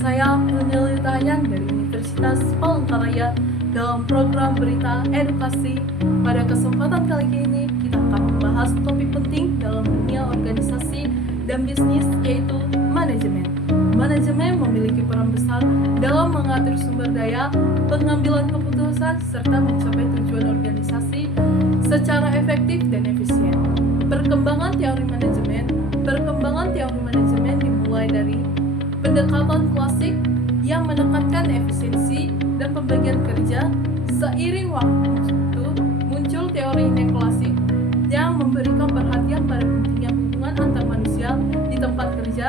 saya penelitian dari Universitas Palangkaraya dalam program berita edukasi. Pada kesempatan kali ini kita akan membahas topik penting dalam dunia organisasi dan bisnis, yaitu manajemen. Manajemen memiliki peran besar dalam mengatur sumber daya, pengambilan keputusan, serta mencapai tujuan organisasi secara efektif dan efisien. Perkembangan teori manajemen dimulai dari pendekatan klasik yang menekankan efisiensi dan pembagian kerja. Seiring waktu muncul teori neoklasik yang memberikan perhatian pada pentingnya hubungan antar manusia di tempat kerja.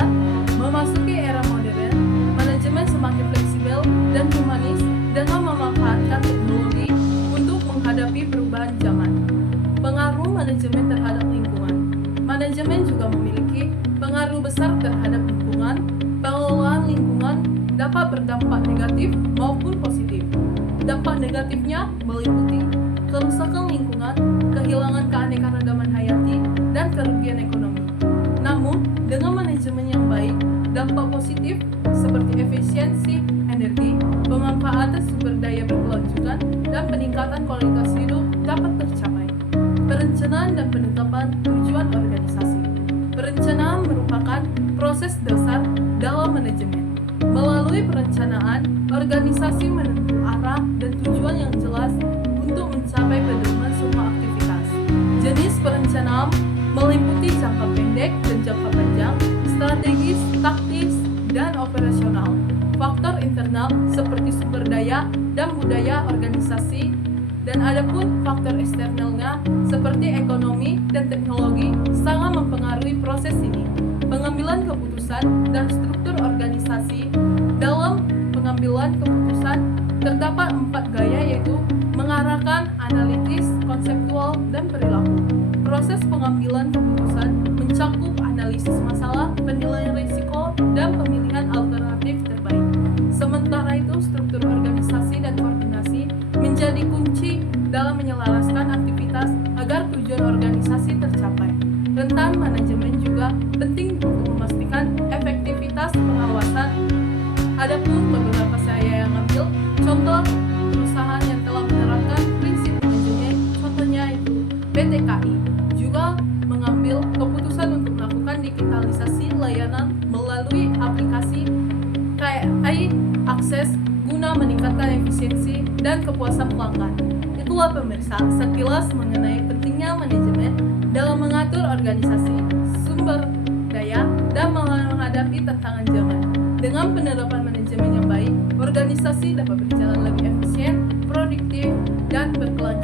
Memasuki era modern, manajemen semakin fleksibel dan humanis dengan memanfaatkan teknologi untuk menghadapi perubahan zaman. Pengaruh manajemen terhadap lingkungan. Manajemen juga memiliki pengaruh besar terhadap lingkungan. Pengelolaan lingkungan dapat berdampak negatif maupun positif. Dampak negatifnya meliputi kerusakan lingkungan, kehilangan keanekaragaman hayati, dan kerugian ekonomi. Namun, dengan manajemen yang baik, dampak positif seperti efisiensi energi, pemanfaatan sumber daya berkelanjutan, dan peningkatan kualitas hidup dapat tercapai. Perencanaan dan penetapan tujuan organisasi. Perencanaan merupakan proses dasar dalam manajemen. Melalui perencanaan, organisasi menentukan arah dan tujuan yang jelas untuk mencapai pedoman semua aktivitas. Jenis perencanaan meliputi jangka pendek dan jangka panjang, strategis, taktis, dan operasional. Faktor internal seperti sumber daya dan budaya organisasi, dan adapun faktor eksternalnya seperti ekonomi dan teknologi sangat mempengaruhi proses ini. Pengambilan keputusan dan struktur organisasi. Dalam pengambilan keputusan terdapat 4 gaya, yaitu mengarahkan, analitis, konseptual, dan perilaku. Proses pengambilan keputusan mencakup analisis masalah, penilaian risiko, dan pemilihan alternatif terbaik. Sementara itu, struktur organisasi dan koordinasi menjadi kunci dalam menyelaraskan aktivitas agar tujuan organisasi tercapai. Rentan manajemen juga penting untuk memastikan efektivitas pengawasan. Adapun beberapa saya yang ambil contoh perusahaan yang telah menerapkan prinsip manajemen, contohnya itu PT KAI juga mengambil keputusan untuk melakukan digitalisasi layanan melalui aplikasi KAI Akses guna meningkatkan efisiensi dan kepuasan pelanggan. Itulah pemirsa sekilas mengenai pentingnya manajemen dalam mengatur organisasi, sumber daya, dan menghadapi tantangan zaman. Dengan penerapan manajemen yang baik, organisasi dapat berjalan lebih efisien, produktif, dan berkelanjutan.